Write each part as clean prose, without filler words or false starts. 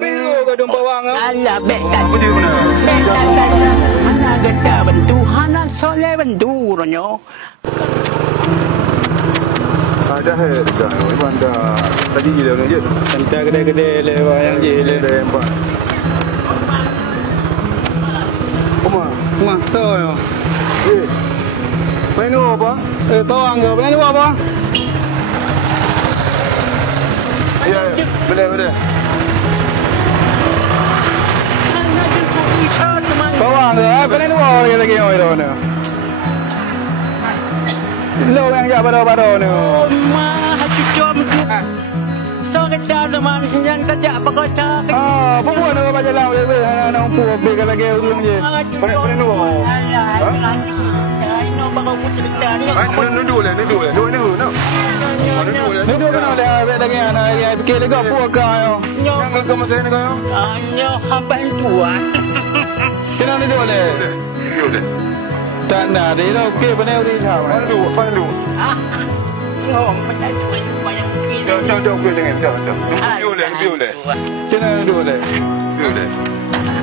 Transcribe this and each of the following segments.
biru ke dong bawang. Alah, betan. Apa dia mana? Betan tanya. Hana geda bentu, hana soleh bentu ronyo. Ada dah. Iban dah. Tadi je je. Santai gede-gede lewa yang je lewa. Kuma, tahu ya. Main apa? Bawang ke? Main apa? Ya, benar. Bawang ke? Main apa lagi yang itu ni? Lo yang jawab baru ni. Oh, mah, hati jom tu. So geda teman, yang kerja bekerja. Perempuan apa jalan boleh anak perempuan bagi lagi urung je. Main apa? Alah, ino baru putih dah ni. Duduk lah. Duduk kan ada lagi anak dia fikir lagi apa kau. Yang kau masih ni kau. Nyo hampan tua. Kenapa duduk le? Tak nak dia dah okey benar dia sama. Pandu. Ngom macam tu banyak mungkin. Jom dengan jom. Biu le. Kenapa duduk le?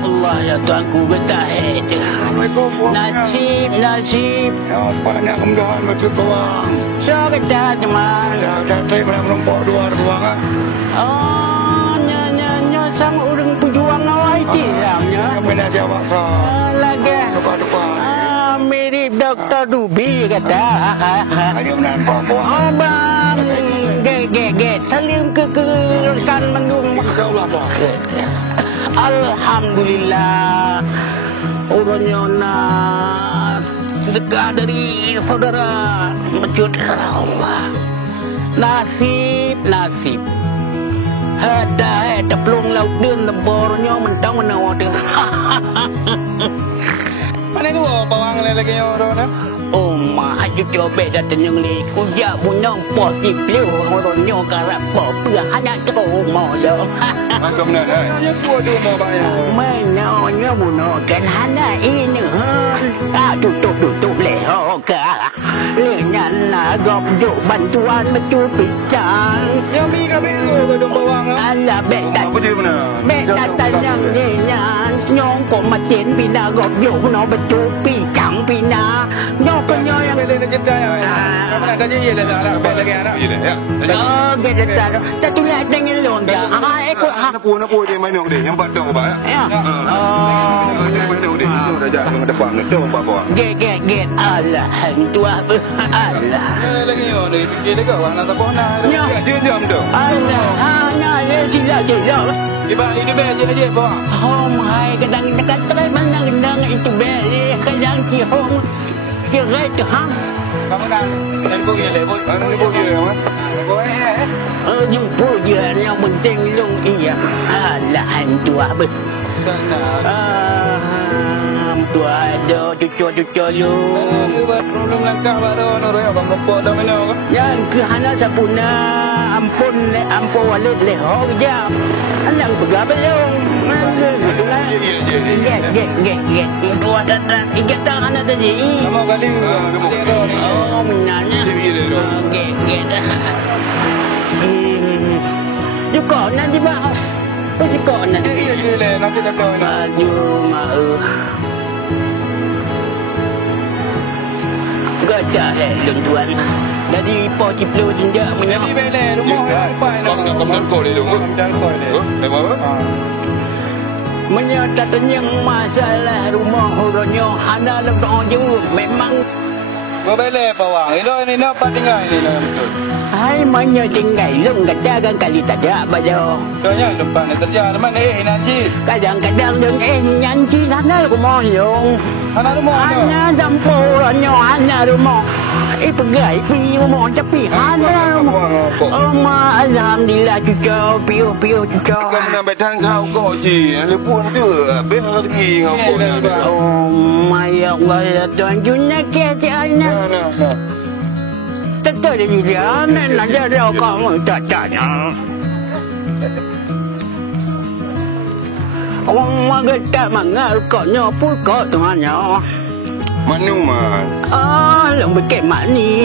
Allah ya Tuhanku betah je. Nasib. Banyak kemudahan macam bawang. So geda teman. Saya pernah merompok luar ruangan. Oh, nyo sang urang pejuang awak itu namanya. Yang benar jawab sah. Lagi. Depan. Mirip Dr. Dubi kata. Ayo menampak bawang. Abang. Get. Talim ke rekan mendung. InsyaAllah bawang. Alhamdulillah. Urangnya nak sedekah dari saudara. Menjud Allah. Nasib. Ada pelung laut dun lebornya mentang menawar. Mana tu bawang lagi yang orang ni? Oh, maju coba datang yang ni. Kuya punya positif orangnya karap apa hanya terumah dah. Angkat benar dah. Yang tua tu mau bayar. Menanya bunuhkan hana ini. Tutup lehoka. Lengan agak juk bantuan betul picang. Yang biru ke dong bawang. Alah betan. Apa dia mana? Betan yang nyan. Nyong kok macam pina gok juk no betul picang pina. Nyong kenyo yang Bela nak jedai. Mana dah je dah lah. Bela lagi anak. Ya. oh betan. Tak tulis dengan long dah. Ikut Napu dia main dia. Yang patut apa? ya. Oh. Dia main dia. Dah jalan ke depan. Tu bawang. Get. Alah, hantu apa? Alah. Lagi yang ni fikir dekat orang nak apa nak. Ya. Jam tu. Alah, hanya sila. Iba ini beje aja bawang. Hom hai kadang dekat terus menang itu beli kadang ki hom. Kira itu ham. Kamu nak nak pergi le, nak pergi le, kan? Jumpa je yang penting long iya. Alah, hantu apa? Tu ada cucu lu. Sebab problem langkah baru orang abang lupa dah mana kan? Yang ke hana sapuna ampun walit le ho jam. Alang pegang belum. Get. Dua datang. Ingat tak hana tadi? Nama kali. Oh, menanya. Get. Juga nanti bang. Juga nanti. Iya le, nanti tak tahu. Aduh, mau. Gada tuan. Dari poti pelu tindak menyok. Jadi bela rumah depan. Kamu kau di rumah. Apa? Menyata tenyang masalah rumah orangnya hana lebih jauh memang. Kau bela bawang. Ini nak tinggal ini lah betul. Hai mana tinggal long kadang kali tak ada bajo. Doanya depan terjadi mana nanti. Kadang-kadang dengan nyanci hana rumah long. Anak rumah hana dampornya hana rumah. Pegai pi rumah tapi hana rumah. Alhamdulillah cucu piu cucu. Kau nak betan kau je. Lepun tu. Behar pergi kau. Oh my Allah ya Tuhan junya kecana. Tentu dia nên là do con cacanya. Orang kita mangal koknya pun kok tuannya. Manu man. Yang bikin mani.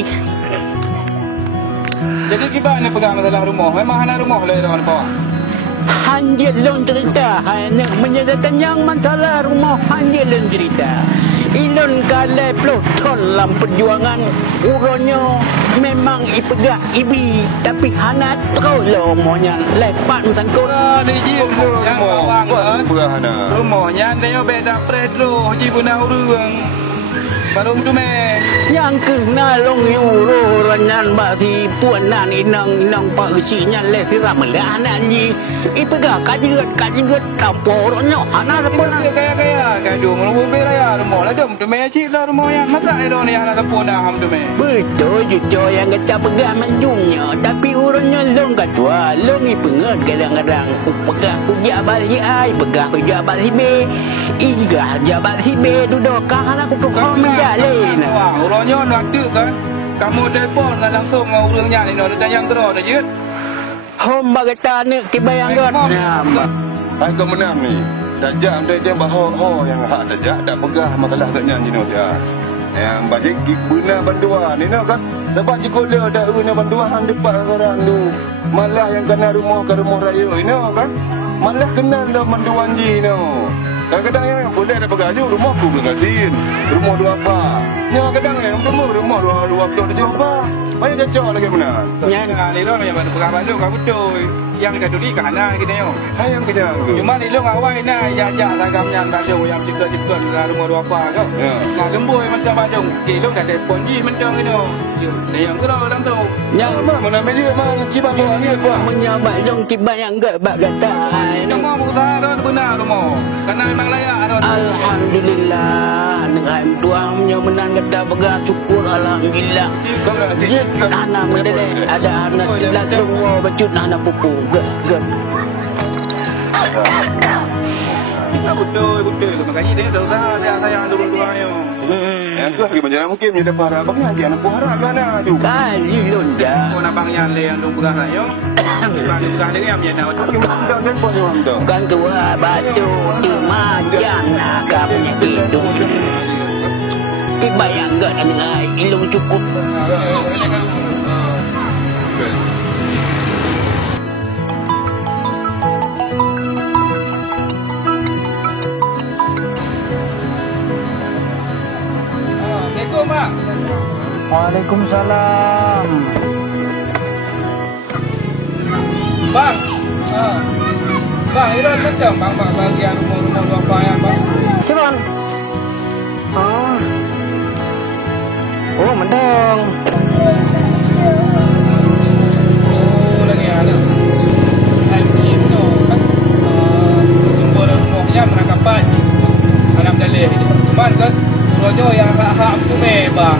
Jadi kita ni pegang dalam rumah. Memang hana rumah le dalam bawah. Anjir long cerita hanya menyediakan yang masalah rumah anjir long cerita. Ilon kala peloton dalam perjuangan urunnya memang ipegah ibi tapi hana terlalu monya lepat sangkut Ada je yang bawang kan. Berahana. Rumahnya dia beda pretro ji guna urang. Baru tu meh. yang kena long euro ranyan basi puanan inang pak usinya le siram lah anji ipegah kajiget tampornya hana sepona Kaya gaduh mau bela ya rumah lah dom tu meh cip lah rumah yang masa edo ni hana sepona ham tu meh. betul jujo yang kata pegah menjungnya tapi urunnya long katua long ipengat kadang-kadang pegah kujak balik ai pegah kujak balik be igah jabat hibe duduk kahana ku kau menjalin Wah, urangnya nak dek kan. Kamu telefon kan langsung dengan urangnya ni nak datang yang kera dah je. hom bagata ni kibayang got Hai kau menang ni. Dajak dia baho yang hak dajak tak pegah makalah katnya jino dia. Yang bajik benar banduan ni kan. Dapat jikola dak una banduan depan orang tu. Malah yang kena rumah ke rumah raya ni kan. Malah kenal dah banduan ji no. Kadang-kadang yang boleh ada pegaju rumah aku belum ngatin. Rumah dua apa. Yang kadang yang rumah dua blok dia apa. Banyak cocok lagi mana. Yang ni lo yang pegah baju kau betul. Yang dah duri ke hana kita yo. Hayang kerja. Cuma ni lo awal na ya ragamnya baju yang cikgu ke rumah dua apa kau. Nak gemboi macam baju. Lo dah telefon ji macam ni no. Yang kera dalam tu. yang Mana meja mana kibat bawa ni apa? menyabat dong kibayang got bagata Rumah usaha dah benar rumah. Karena memang layak dah. alhamdulillah dengan tuangnya menang kata pegah syukur alhamdulillah Kau nak jit nana mendele ada anak jelas rumah bacut nana pupu get Betul. Makanya dia dah usaha dia sayang turun tuanya. Yang tu lagi menjadi mungkin dia dapat harap bagi anak anak puara kan tu. kali lonja Kau nak bang yang le yang dong pegah saya. Bang pegah dia yang yang nak. Kita telefon dia orang tu. bukan tua batu dimajan nakamnya hidup kibayang got dengan ilung cukup Assalamualaikum mak. Waalaikumsalam Bang. Bang, ini macam bang bagian rumah dua apa yang bang? Cuman oh mendong Oh, lagi ada. Nanti tu kan sumber rumahnya menangkapan anak dalih. Cuman kan rojo yang hak tu bang.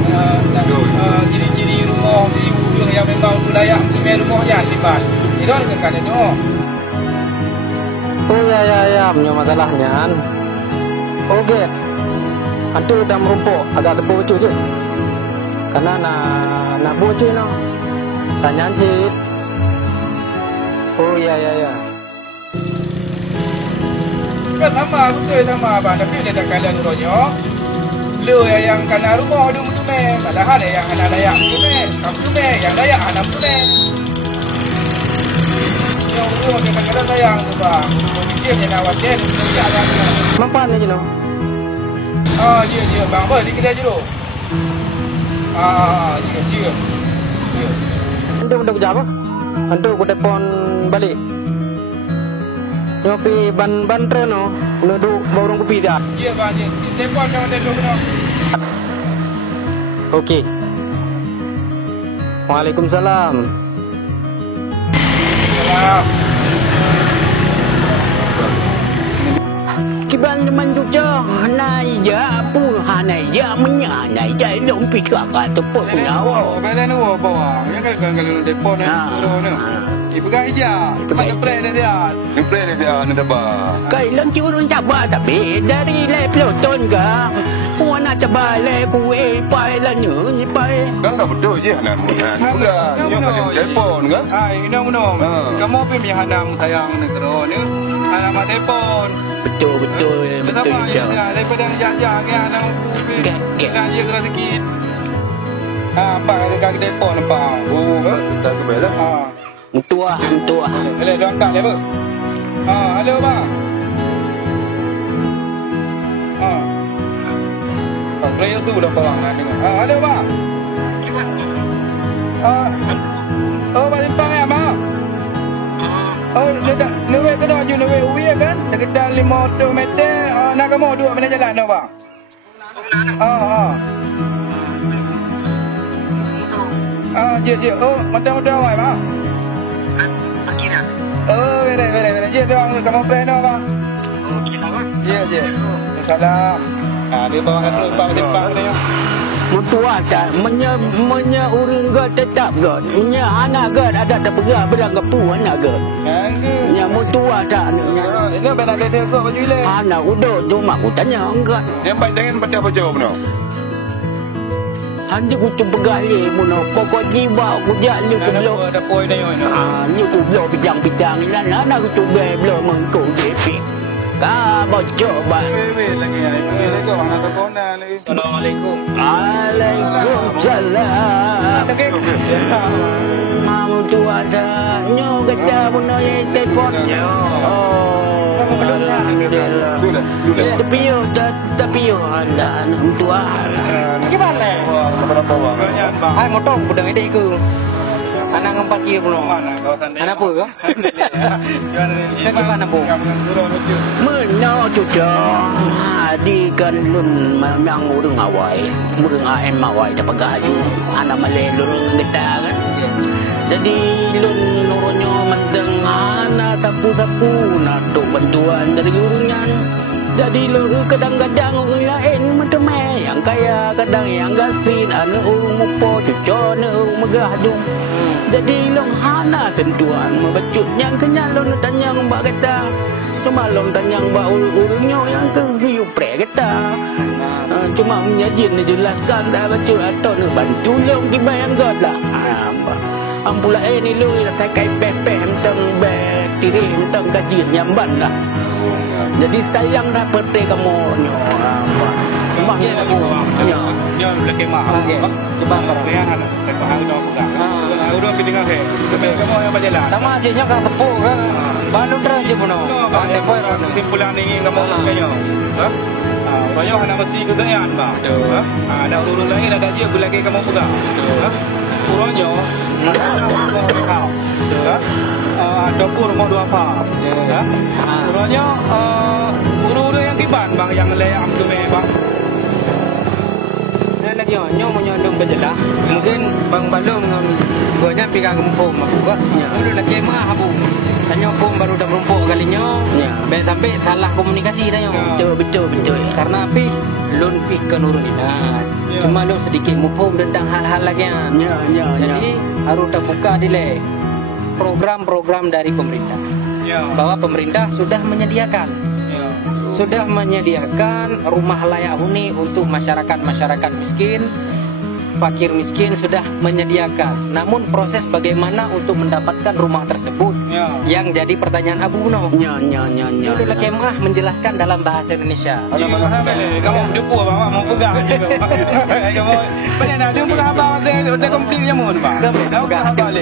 Ciri-ciri rumah ibu yang memang tu layak tu rumahnya sifat. Itu dengan kan itu. oh ya punya masalahnya oke antu dah merumpuk agak tepu bocor je karena nak bocor no tanyaan sih oh ya Kan sama betul sama abang tapi dia dah kalah rojo. Lu yang kena rumah dia tu meh. Padahal yang anak layak tu meh. Kamu tu meh yang layak anak tu meh. Yang rumah dia kena sayang tu bang. Dia yang nak wajar dia akan. mampan ni je no Ya bang boleh kita je tu. Ya. antu dah kerja apa antu aku telefon balik Nyopi ban tren no nuduk borong kopi dah Ya bang ya. Telefon kawan dia dulu. okey Waalaikumsalam Salam. Kiban teman juga hanai ja pu hanai ja menya hanai ja long pikak atau nyawa. Belen tu bawa. Ya kan kalau telefon ni. Ibu gaya je. Mana plan dia? Ni play dia ni dah ba. Kai lang curun coba tapi dari le peloton ke. Puan nak coba le kue pai lah ni pai. Kan dah betul je anak muda. Juga nyo kan telefon kan. Ini umum. Kamu pergi hanam sayang negara ni. Hanam telefon. Betul Sama je. ya. Daripada jajak ni hanam pergi. Kita je kena sikit. Pak ada telefon nampak. Oh, tak kebal lah. Tua. Boleh dia angkat dia apa? Halo bang. Player tu dah bawang nak dengar. Halo bang. Bang Simpang ya bang. Lewe ke dah ju lewe uwi kan? Dekat 500 meter nak kamu duduk mana jalan dah bang? Je. Mata awak bang. Pagi dah. Bere. Je tu kamu plan dah bang. Okey lah bang. Je. Salam. Dia bawa kan Pak Simpang ni. Mutua tak menya urang ke tetap ke nya anak ke ada terpegang berang ke pu anak ke nya mutua tak nya ini benar ada ke baju ile anak udah cuma aku tanya enggak Yang baik dengan pada apa jawab no? hanya aku tu pegali muno pokok jiwa aku jalu ku belum ada poin dia ni ni ku belum bijang-bijang lan anak aku tu belum mengko depi ka bocor ba lagi ini kau mana telefonan ni Assalamualaikum Waalaikumsalam mamu tu ada nyo kata puno ye telefon tapi yo anda tua Gimana? berapa bang Hai motong pedang ide ku. Anak ngempar kia puno. Anak apa ke? Gimana bu? Meno cucu adikan lun memang urang awai urang am awai dapat gaji anak malay lurung kita kan jadi lun nuronyo mendeng anak tapu-tapu nak bantuan dari urungnya jadi lu kadang-kadang orang lain macam yang kaya kadang yang gasin anak urung mupo cucu anak urung megah dong jadi lu hana sentuhan membacut yang kenyal lu tanya mbak kata cuma long tanyang ba urungnya yang ke hiup pre kita cuma menyajin jelaskan dah baca atau nak bantu long dibayang god lah ampula ni lu tak kai pepe teng be tiri teng kajian nyamban lah jadi sayang dapat te kamu nyo Mbak ya aku ya dia lagi mahal coba dia anak saya dah pegang udah pindah ke kamu yang berjalan Sama aja kan tepuk kan. Bandung terus je puno. Bandung boy. Simpulan ni kamu kaya. Banyak anak mesti kedayan bang. Ada urun lain ada dia lagi kamu pegang. Urunnya kau. Dapur mau 2 far. Urunnya urun yang kiban bang yang leam tu bang. Lagi nyo menyondong berjelah. Mungkin bang balong banyak pegang gempom aku kan. Udah lagi mah abu. Tanya pun baru dah merumpuk kalinya. Sampai salah komunikasi dah nyo. betul Karena api lun pi ke nurun dinas. Cuma lu sedikit mupum tentang hal-hal lagi. Jadi harus terbuka dile program-program dari pemerintah. Bahwa pemerintah sudah menyediakan rumah layak huni untuk masyarakat miskin, fakir miskin sudah menyediakan. Namun proses bagaimana untuk mendapatkan rumah tersebut yang jadi pertanyaan Abu Uno. Udah lagi mah menjelaskan dalam bahasa Indonesia. Kamu depu bang, mau pegang je. Kamu benar nak dia pegang abang saya dah komplit je mun bang.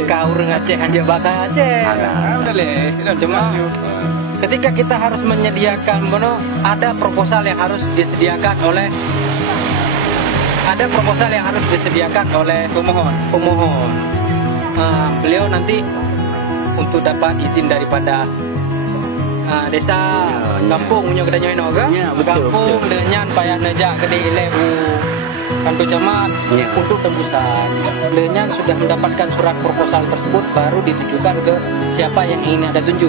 Kau orang Aceh hanya bahasa Aceh. Dah leh. Cuma ketika kita harus menyediakan ada proposal yang harus disediakan oleh pemohon. Beliau nanti untuk dapat izin daripada desa kampung punya kedai nyoino ke? Kampung lenyan payah nejak kedai lebu kantor camat untuk tembusan. Lenyan sudah mendapatkan surat proposal tersebut baru ditujukan ke siapa yang ingin ada tunjuk.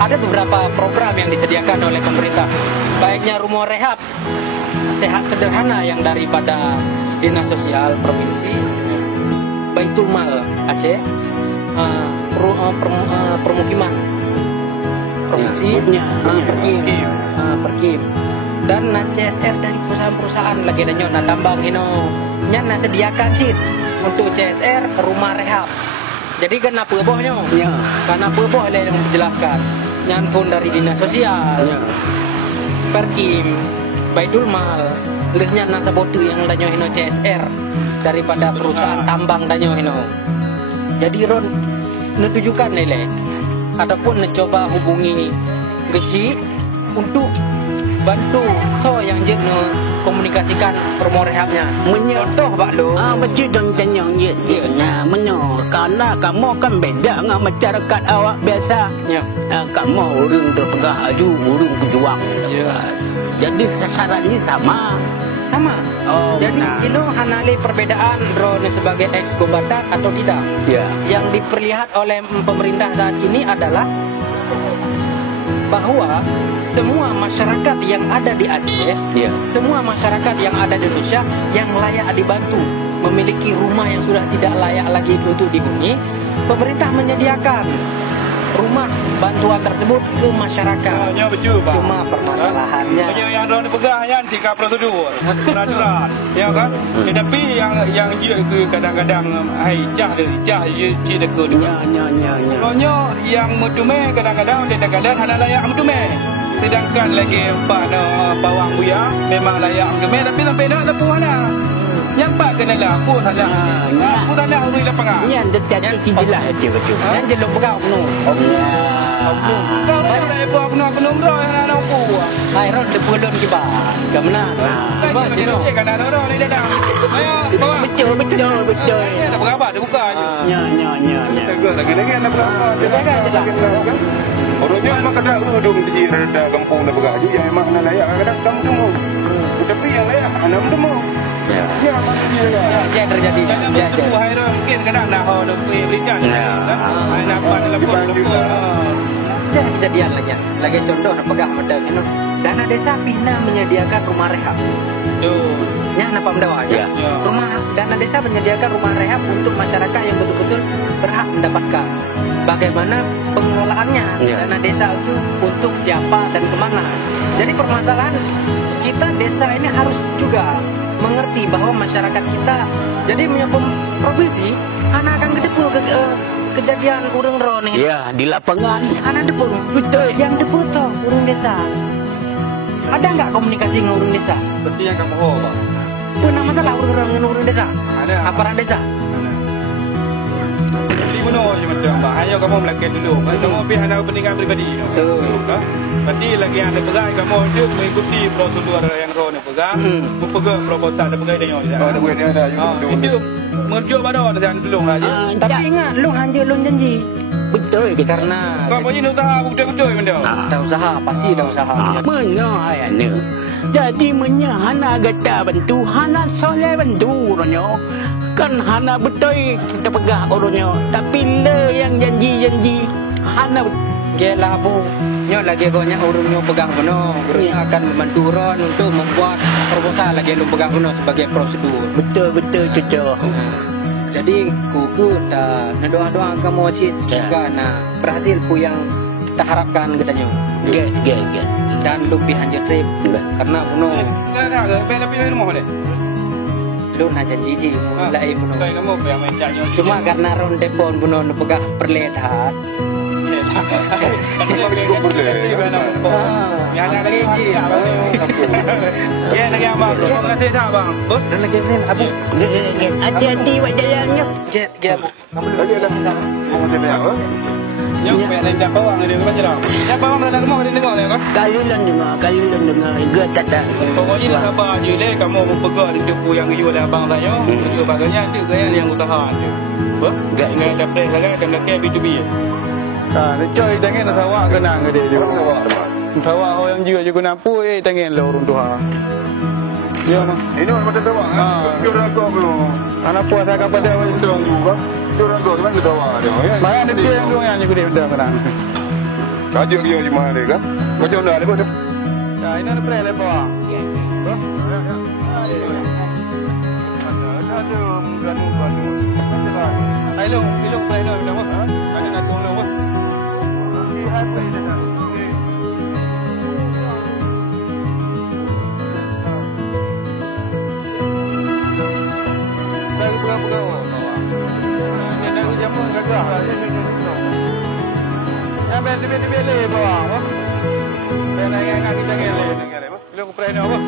Ada beberapa program yang disediakan oleh pemerintah, baiknya rumah rehab sehat sederhana yang daripada Dinas Sosial Provinsi, Baitul Mal Aceh, permukiman provinsi, Perkim, dan CSR dari perusahaan-perusahaan lagi ada tambang nya sediakan sit untuk CSR rumah rehab. Jadi kenapa bohnya? Karena boh ada yang menjelaskan. Nyan pun dari Dinas Sosial, Perkim, Baitul Mal, lehnya nasa botu yang danyo CSR daripada perusahaan tambang danyo. Jadi ron nutujukan nilai ataupun coba hubungi Geci untuk bantu so yang je komunikasikan rumah rehabnya. Contoh Pak Lu. Betul dong tanyang ye. Menyo karena kamu kan beda dengan masyarakat awak biasa. Ya. Kamu orang terpegah aju, orang pejuang. Ya. Jadi sasarannya sama. Sama. Oh, jadi nah. itu hanali perbedaan drone sebagai ex-kombatan atau tidak. Ya. Yang diperlihat oleh pemerintah saat ini adalah bahwa semua masyarakat yang ada di Aceh, Ya. semua masyarakat yang ada di Indonesia yang layak dibantu, memiliki rumah yang sudah tidak layak lagi untuk dihuni, pemerintah menyediakan rumah bantuan tersebut ke masyarakat. Ya betul Pak. Cuma permasalahannya Punya yang drone pegah yang sikap prosedur, peraturan, ya kan? Tetapi yang dia ke kadang-kadang jah dia cik ke dia. Ya. Konyo yang mutume kadang-kadang hanya layak mutume. Sedangkan lagi bawang buya memang layak mutume tapi sampai dah lepuh dah. Yang pak kena lapu saja. Aku tak nak uri lapangan. Ni anda tiada cijilah betul. yang jeluk pegang penuh. Kau dah lepuh penuh dah yang nak aku. Iron depulun kiba. Kamna. Kau ni kan ada orang ni dah. Ayo bawa. Betul. Ya tak berapa dia buka aje. Ya. Tegak lagi nak berapa? Orangnya memang kadang udung di reda kampung nak bergaji yang memang nak layak kadang kamu tunggu. Tetapi yang layak anak temu. Ya mana dia lah. Ya terjadi. Jangan mesti Hairon mungkin kadang dah ada berikan. Hai nampak dalam Ya kejadian lagi contoh nak pegang medang ini. Dana desa Pina menyediakan rumah rehab. Ya napa mendawa ya. Rumah dana desa menyediakan rumah rehab untuk masyarakat yang betul-betul berhak mendapatkan. Bagaimana pengelolaannya dana desa itu untuk siapa dan kemana. Jadi permasalahan kita desa ini harus juga mengerti bahwa masyarakat kita jadi punya provinsi anak akan gedepul kejadian urang ro nih. Ya, di lapangan. Anak depung. Betul. Yang depung toh urang desa. Ada enggak komunikasi dengan urang desa? Seperti yang kamu ho, Pak. Pernah masalah urang desa? Ada. Aparat desa? Bunuh je macam Pak. Ayo kamu melakukan dulu. Kamu pergi ada kepentingan pribadi. Betul. Berarti lagi ada pegang kamu hidup mengikuti prosedur yang roh ni pegang. Mempegang proposal ada pegang dia. Ada buat dia ada hidup merujuk pada dan tolong aja. Tapi ingat lu hanya lu janji. Betul Karena kau punya usaha betul-betul benda. Dah usaha, pasti dah usaha. Menyo ayana. Jadi menya hana gata bantu, hana soleh bantu ronyo. Kan hana betul kita pegah orangnya. Tapi le yang janji-janji hana Gelah bu, nyo lagi gonya urungnya pegang beno, akan membantu ron untuk membuat proposal lagi lu pegang beno sebagai prosedur. Betul cucu. Jadi kuku dah doa kamu cik juga nak berhasil pu yang kita harapkan katanya. Get. Dan lu pihan trip karena beno. Dah ke pilih rumah deh. Lu nak janji mulai beno. Kau kamu yang main caknya. Cuma karena ron telepon beno pegang perlehat. Yang nak lagi ya lagi abang. Terima kasih dah bang. Dan lagi ni abu. Hati-hati buat jalannya. Get abu. Lagi ada. Mau macam ni apa? Yang lain dah bawang dia macam dah. Yang bawang dah rumah dia dengar tak? Kali dengar gerak tak. Pokoknya dah sabar je le kamu mempegang di depu yang you ada abang tanya. You bagainya tu gaya yang usaha tu. Apa? Dengan dapat sangat dan nak B2B. Ni coy tangan sawak kenang ke dia. Sawak orang juga nampu tangan le urung tuha. Ya mah. Ini orang macam tawa. Jurang kau tu. Anak puas agak pada orang itu. Jurang kau mana tawa dia. Mana ni dia yang yang ni dia kenang. Kaji dia di mana kan? Kau jangan ada apa. Nah, ini ada pre lepo. Ilung pre lo dah apa? Ada nak tolong apa? Hai pre dah. Berapa? Ada jamu gagah. Ya beli bawang. Beli yang kita ngele. Ilung pre ni apa?